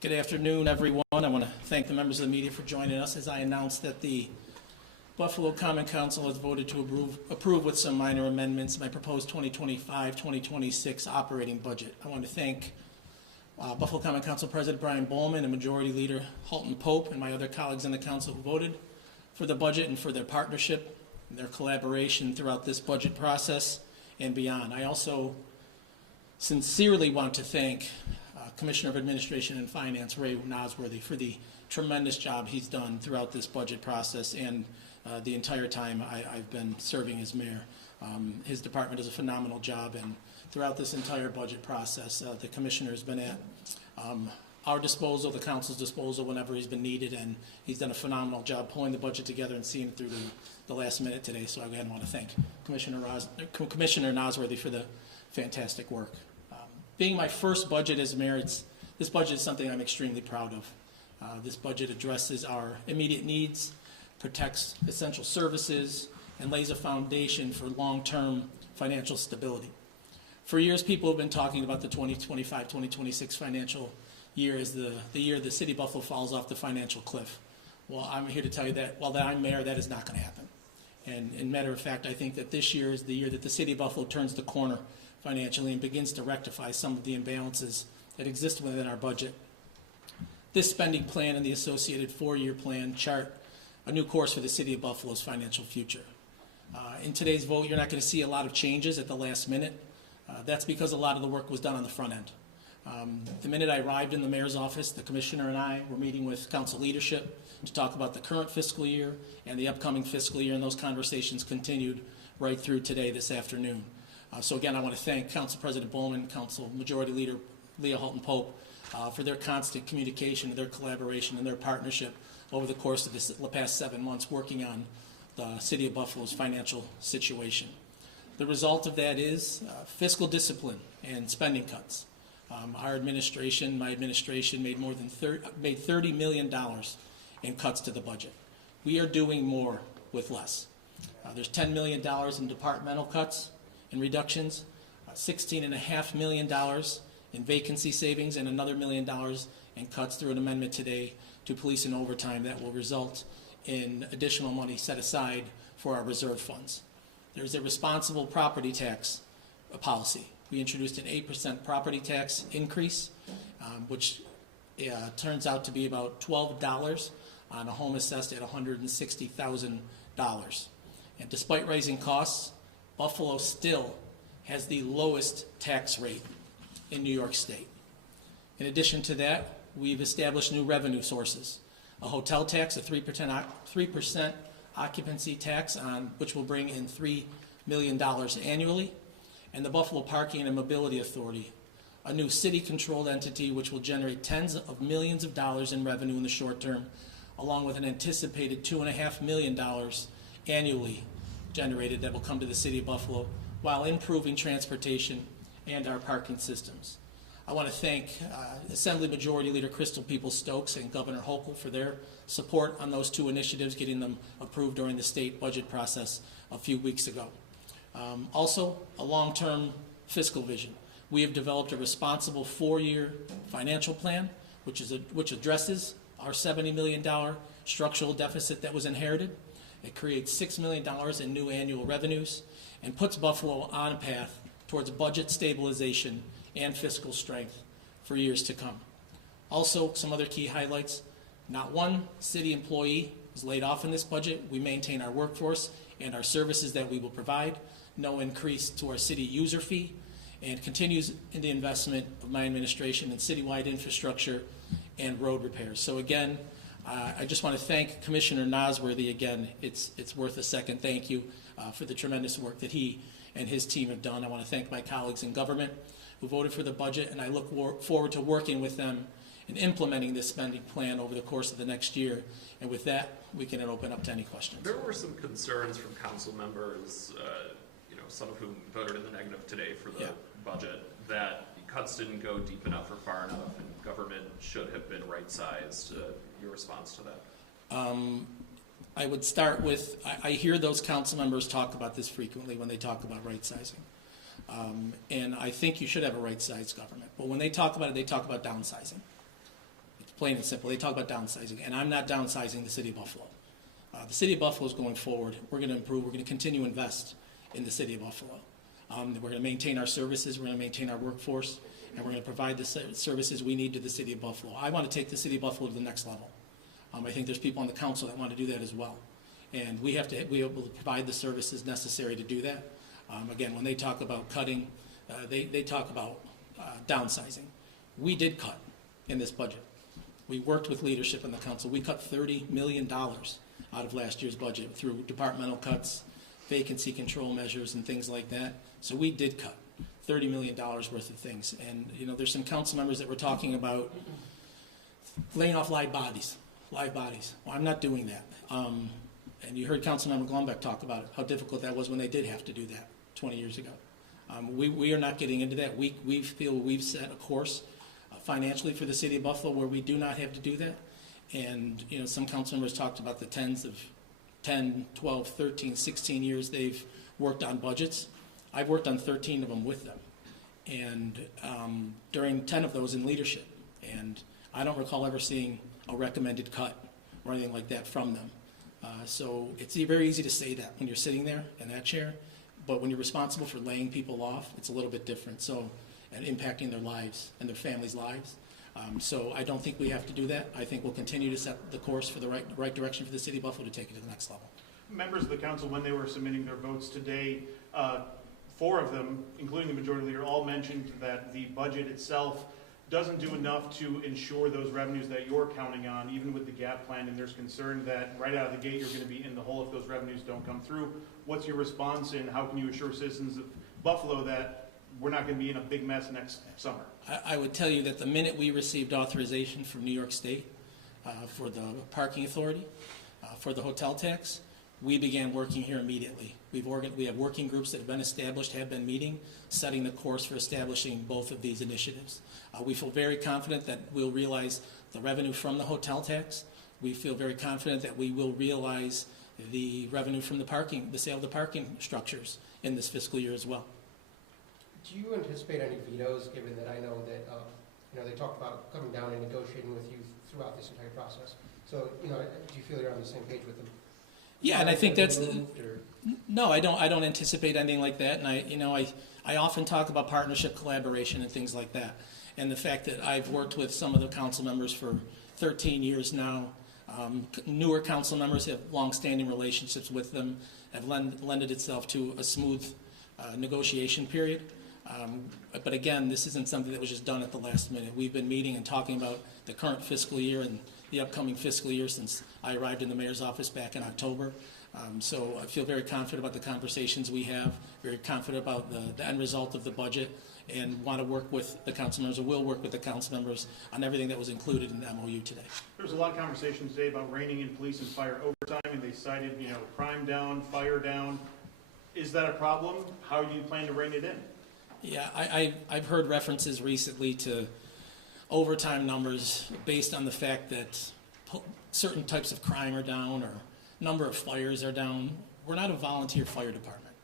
Good afternoon, everyone. I want to thank the members of the media for joining us as I announced that the Buffalo Common Council has voted to approve with some minor amendments my proposed 2025-2026 operating budget. I want to thank Buffalo Common Council President Brian Bowman and Majority Leader Halton Pope and my other colleagues on the council who voted for the budget and for their partnership and their collaboration throughout this budget process and beyond. I also sincerely want to thank Commissioner of Administration and Finance, Ray Nosworthy, for the tremendous job he's done throughout this budget process and the entire time I've been serving as mayor. His department does a phenomenal job, and throughout this entire budget process, the commissioner has been at our disposal, the council's disposal, whenever he's been needed, and he's done a phenomenal job pulling the budget together and seeing it through the last minute today. So again, I want to thank Commissioner Nosworthy for the fantastic work. Being my first budget as mayor, this budget is something I'm extremely proud of. This budget addresses our immediate needs, protects essential services, and lays a foundation for long-term financial stability. For years, people have been talking about the 2025-2026 financial year as the year the city of Buffalo falls off the financial cliff. Well, I'm here to tell you that while I'm mayor, that is not going to happen. And in matter of fact, I think that this year is the year that the city of Buffalo turns the corner financially and begins to rectify some of the imbalances that exist within our budget. This spending plan and the associated four-year plan chart a new course for the city of Buffalo's financial future. In today's vote, you're not going to see a lot of changes at the last minute. That's because a lot of the work was done on the front end. The minute I arrived in the mayor's office, the commissioner and I were meeting with council leadership to talk about the current fiscal year and the upcoming fiscal year, and those conversations continued right through today, this afternoon. So again, I want to thank Council President Bowman, Council Majority Leader Leah Halton Pope for their constant communication, their collaboration, and their partnership over the course of the past 7 months working on the City of Buffalo's financial situation. The result of that is fiscal discipline and spending cuts. Our administration, my administration, made $30 million in cuts to the budget. We are doing more with less. There's $10 million in departmental cuts and reductions, $16.5 million in vacancy savings, and another $1 million in cuts through an amendment today to police and overtime that will result in additional money set aside for our reserve funds. There's a responsible property tax policy. We introduced an 8% property tax increase, which turns out to be about $12 on a home assessed at $160,000. And despite rising costs, Buffalo still has the lowest tax rate in New York State. In addition to that, we've established new revenue sources. A hotel tax, a 3% occupancy tax, which will bring in $3 million annually, and the Buffalo Parking and Mobility Authority, a new city-controlled entity which will generate tens of millions of dollars in revenue in the short term, along with an anticipated $2.5 million annually generated that will come to the city of Buffalo while improving transportation and our parking systems. I want to thank Assembly Majority Leader Crystal Peoples-Stokes and Governor Hochul for their support on those two initiatives, getting them approved during the state budget process a few weeks ago. Also, a long-term fiscal vision. We have developed a responsible four-year financial plan, which addresses our $70 million structural deficit that was inherited. It creates $6 million in new annual revenues and puts Buffalo on a path towards budget stabilization and fiscal strength for years to come. Also, some other key highlights. Not one city employee is laid off in this budget. We maintain our workforce and our services that we will provide. No increase to our city user fee, and continues in the investment of my administration in citywide infrastructure and road repairs. So again, I just want to thank Commissioner Nosworthy again. It's worth a second thank you for the tremendous work that he and his team have done. I want to thank my colleagues in government who voted for the budget, and I look forward to working with them in implementing this spending plan over the course of the next year. And with that, we can open up to any questions. There were some concerns from council members, some of whom voted in the negative today for the budget, that cuts didn't go deep enough or far enough, and government should have been right-sized. Your response to that? I would start with, I hear those council members talk about this frequently when they talk about right-sizing. And I think you should have a right-sized government. But when they talk about it, they talk about downsizing. plain and simple. They talk about downsizing, and I'm not downsizing the city of Buffalo. The city of Buffalo is going forward. We're going to improve. We're going to continue to invest in the city of Buffalo. We're going to maintain our services. We're going to maintain our workforce, and we're going to provide the services we need to the city of Buffalo. I want to take the city of Buffalo to the next level. I think there's people on the council that want to do that as well, and we have to be able to provide the services necessary to do that. Again, when they talk about cutting, they talk about downsizing. We did cut in this budget. We worked with leadership in the council. We cut $30 million out of last year's budget through departmental cuts, vacancy control measures, and things like that. So we did cut $30 million worth of things. And, you know, there's some council members that were talking about laying off live bodies. Well, I'm not doing that. And you heard Councilmember Glumbeck talk about how difficult that was when they did have to do that 20 years ago. We are not getting into that. We feel we've set a course financially for the city of Buffalo where we do not have to do that. And, you know, some council members talked about the 10, 12, 13, 16 years they've worked on budgets. I've worked on 13 of them with them. And during 10 of those in leadership. And I don't recall ever seeing a recommended cut or anything like that from them. So it's very easy to say that when you're sitting there in that chair, but when you're responsible for laying people off, it's a little bit different. So, and impacting their lives and their families' lives. So I don't think we have to do that. I think we'll continue to set the course for the right direction for the city of Buffalo to take it to the next level. Members of the council, when they were submitting their votes today, 4 of them, including the majority leader, all mentioned that the budget itself doesn't do enough to ensure those revenues that you're counting on, even with the gap plan, and there's concern that right out of the gate you're going to be in the hole if those revenues don't come through. What's your response, and how can you assure citizens of Buffalo that we're not going to be in a big mess next summer? I would tell you that the minute we received authorization from New York State for the parking authority, for the hotel tax, we began working here immediately. We have working groups that have been established, have been meeting, setting the course for establishing both of these initiatives. We feel very confident that we'll realize the revenue from the hotel tax. We feel very confident that we will realize the revenue from the sale of the parking structures in this fiscal year as well. Do you anticipate any vetoes, given that I know that they talked about coming down and negotiating with you throughout this entire process? So, do you feel you're on the same page with them? Yeah, and I think that's no. I don't anticipate anything like that. And I often talk about partnership, collaboration, and things like that. And the fact that I've worked with some of the council members for 13 years now. Newer council members have long-standing relationships with them, have lended itself to a smooth negotiation period. But again, this isn't something that was just done at the last minute. We've been meeting and talking about the current fiscal year and the upcoming fiscal year since I arrived in the mayor's office back in October. So I feel very confident about the conversations we have, very confident about the end result of the budget, and want to work with the council members, or will work with the council members on everything that was included in the MOU today. There was a lot of conversation today about reining in police and fire overtime, and they cited, crime down, fire down. Is that a problem? How do you plan to rein it in? Yeah, I've heard references recently to overtime numbers based on the fact that certain types of crime are down or number of fires are down. We're not a volunteer fire department.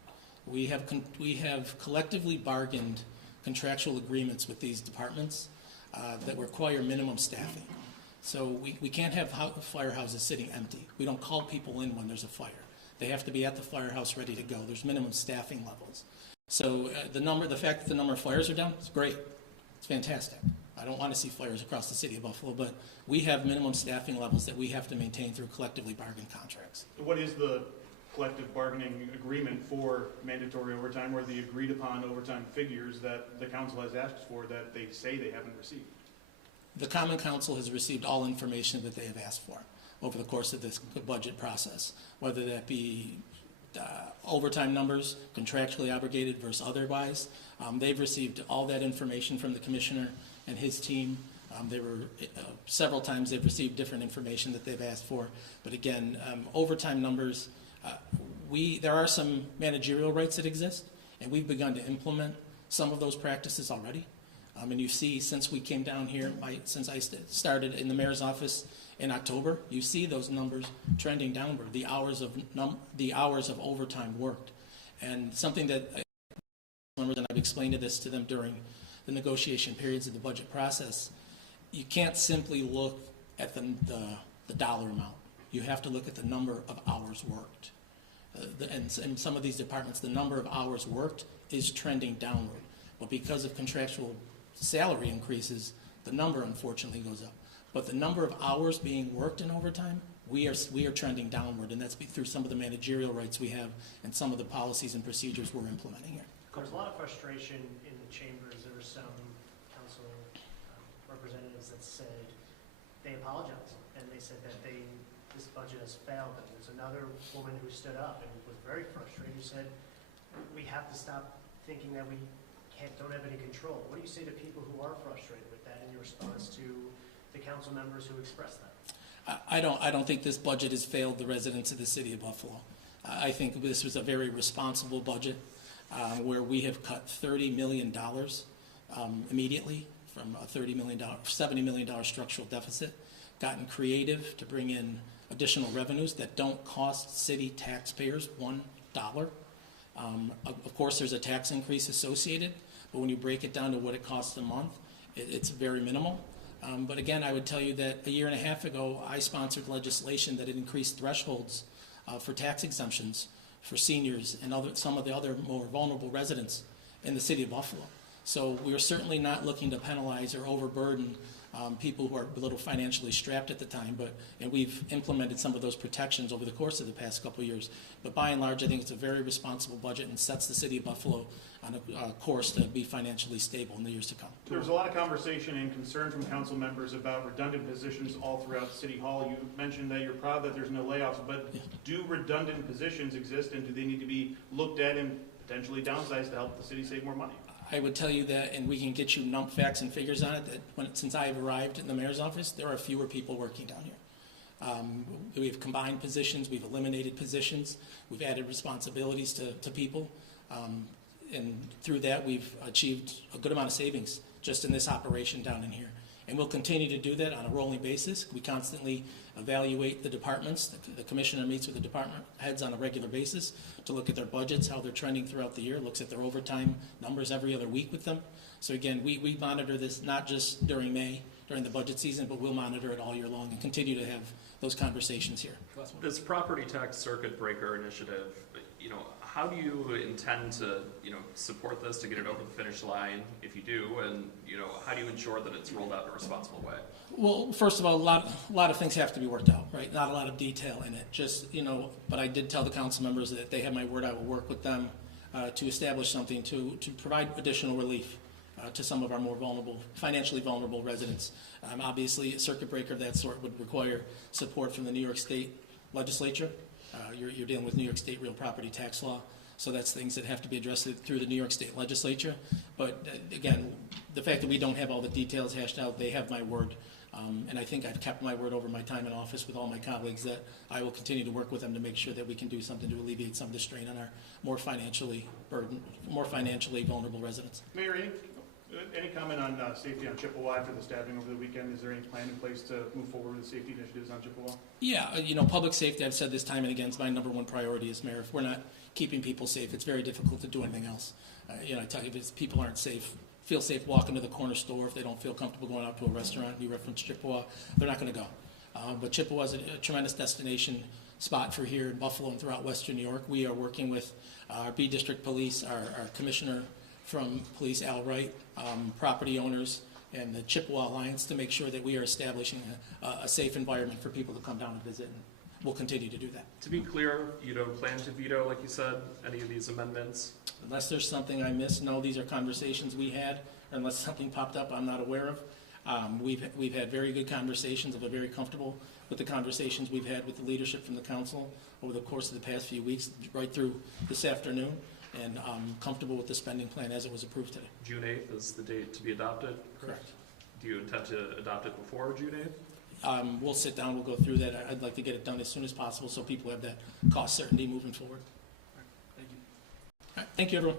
We have collectively bargained contractual agreements with these departments that require minimum staffing. So we can't have firehouses sitting empty. We don't call people in when there's a fire. They have to be at the firehouse ready to go. There's minimum staffing levels. So the fact that the number of fires are down is great. It's fantastic. I don't want to see fires across the city of Buffalo, but we have minimum staffing levels that we have to maintain through collectively bargained contracts. What is the collective bargaining agreement for mandatory overtime, or the agreed upon overtime figures that the council has asked for that they say they haven't received? The Common Council has received all information that they have asked for over the course of this budget process, whether that be overtime numbers, contractually obligated versus otherwise. They've received all that information from the commissioner and his team. There were several times they've received different information that they've asked for. But again, overtime numbers, there are some managerial rights that exist, and we've begun to implement some of those practices already. And you see, since we came down here, since I started in the mayor's office in October, you see those numbers trending downward, the hours of overtime worked. And something that I've explained this to them during the negotiation periods of the budget process, you can't simply look at the dollar amount. You have to look at the number of hours worked. And in some of these departments, the number of hours worked is trending downward. But because of contractual salary increases, the number unfortunately goes up. But the number of hours being worked in overtime, we are trending downward, and that's through some of the managerial rights we have and some of the policies and procedures we're implementing here. There's a lot of frustration in the chambers. There were some council representatives that said they apologized, and they said that this budget has failed them. There's another woman who stood up and was very frustrated, who said, we have to stop thinking that we don't have any control. What do you say to people who are frustrated with that in your response to the council members who expressed that? I don't think this budget has failed the residents of the city of Buffalo. I think this was a very responsible budget where we have cut $30 million immediately from a $70 million structural deficit, gotten creative to bring in additional revenues that don't cost city taxpayers $1. Of course, there's a tax increase associated, but when you break it down to what it costs a month, it's very minimal. But again, I would tell you that a year and a half ago, I sponsored legislation that had increased thresholds for tax exemptions for seniors and some of the other more vulnerable residents in the city of Buffalo. So we are certainly not looking to penalize or overburden people who are a little financially strapped at the time, and we've implemented some of those protections over the course of the past couple of years. But by and large, I think it's a very responsible budget and sets the city of Buffalo on a course to be financially stable in the years to come. There was a lot of conversation and concern from council members about redundant positions all throughout City Hall. You mentioned that you're proud that there's no layoffs, but do redundant positions exist, and do they need to be looked at and potentially downsized to help the city save more money? I would tell you that, and we can get you facts and figures on it, that since I have arrived in the mayor's office, there are fewer people working down here. We have combined positions, we've eliminated positions, we've added responsibilities to people, and through that we've achieved a good amount of savings just in this operation down in here. And we'll continue to do that on a rolling basis. We constantly evaluate the departments. The commissioner meets with the department heads on a regular basis to look at their budgets, how they're trending throughout the year, looks at their overtime numbers every other week with them. So again, we monitor this not just during May, during the budget season, but we'll monitor it all year long and continue to have those conversations here. This property tax circuit breaker initiative, how do you intend to, support this to get it over the finish line if you do, and, how do you ensure that it's rolled out in a responsible way? Well, first of all, a lot of things have to be worked out, right? Not a lot of detail in it. Just, but I did tell the council members that they have my word. I will work with them to establish something to provide additional relief to some of our more financially vulnerable residents. Obviously, a circuit breaker of that sort would require support from the New York State legislature. You're dealing with New York State real property tax law, so that's things that have to be addressed through the New York State legislature. But again, the fact that we don't have all the details hashed out, they have my word. And I think I've kept my word over my time in office with all my colleagues that I will continue to work with them to make sure that we can do something to alleviate some of the strain on our more financially vulnerable residents. Mayor, any comment on safety on Chippewa after the stabbing over the weekend? Is there any plan in place to move forward with safety initiatives on Chippewa? Yeah, public safety, I've said this time and again, is my number one priority as mayor. If we're not keeping people safe, it's very difficult to do anything else. I tell you, if people aren't feel safe walking to the corner store, if they don't feel comfortable going out to a restaurant, you reference Chippewa, they're not going to go. But Chippewa is a tremendous destination spot for here in Buffalo and throughout Western New York. We are working with our B District Police, our commissioner from police, Al Wright, property owners, and the Chippewa Alliance to make sure that we are establishing a safe environment for people to come down and visit, and we'll continue to do that. To be clear, you don't plan to veto, like you said, any of these amendments? Unless there's something I missed, no, these are conversations we had. Unless something popped up I'm not aware of. We've had very good conversations. I've been very comfortable with the conversations we've had with the leadership from the council over the course of the past few weeks, right through this afternoon. And I'm comfortable with the spending plan as it was approved today. June 8th is the date to be adopted? Correct. Do you intend to adopt it before June 8th? We'll sit down, we'll go through that. I'd like to get it done as soon as possible so people have that cost certainty moving forward. Thank you. All right, thank you, everyone.